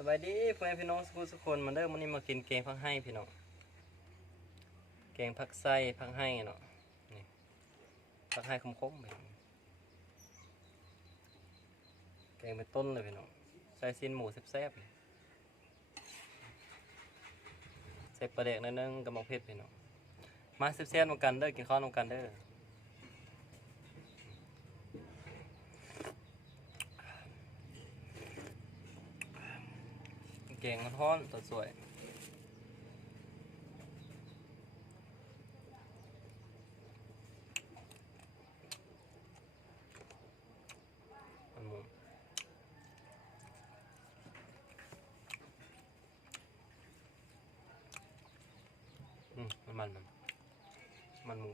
สบายดีพ่อแม่พี่น้องทุกคนมาเด้อมื้อนี้มากินแกงผักให้พี่น้องแกงผักไส้ผักให้เนาะนี่ผักให้คมๆพี่น้องแกงเป็นต้นเลยพี่น้องใส่ซีนหมูแซ่บๆใส่ปลาแดกนิดนึงกับมะเขือเทศพี่น้องมาแซ่บๆนำกันเด้อกินข้าวนำกันเด้อแกงมันฮ้อนตัวสวยมันหมูมันหมู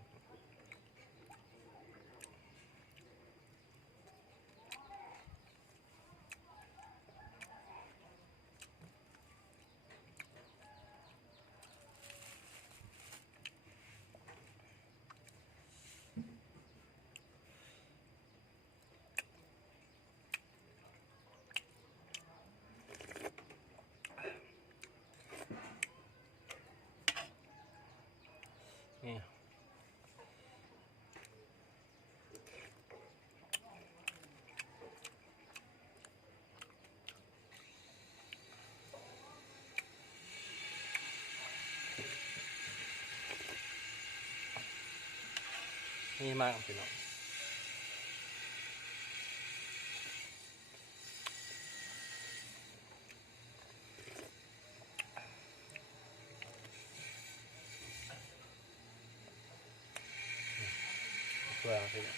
นี่นี่มากพี่น้องสวยพี่น้อง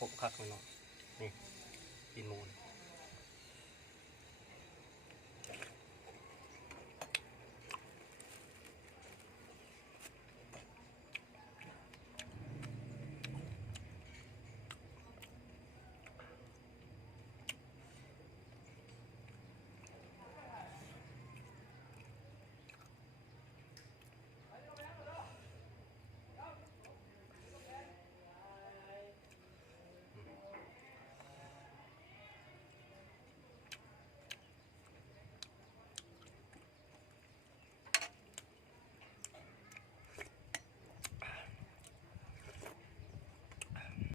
ครบคักพี่น้องนี่กินหมู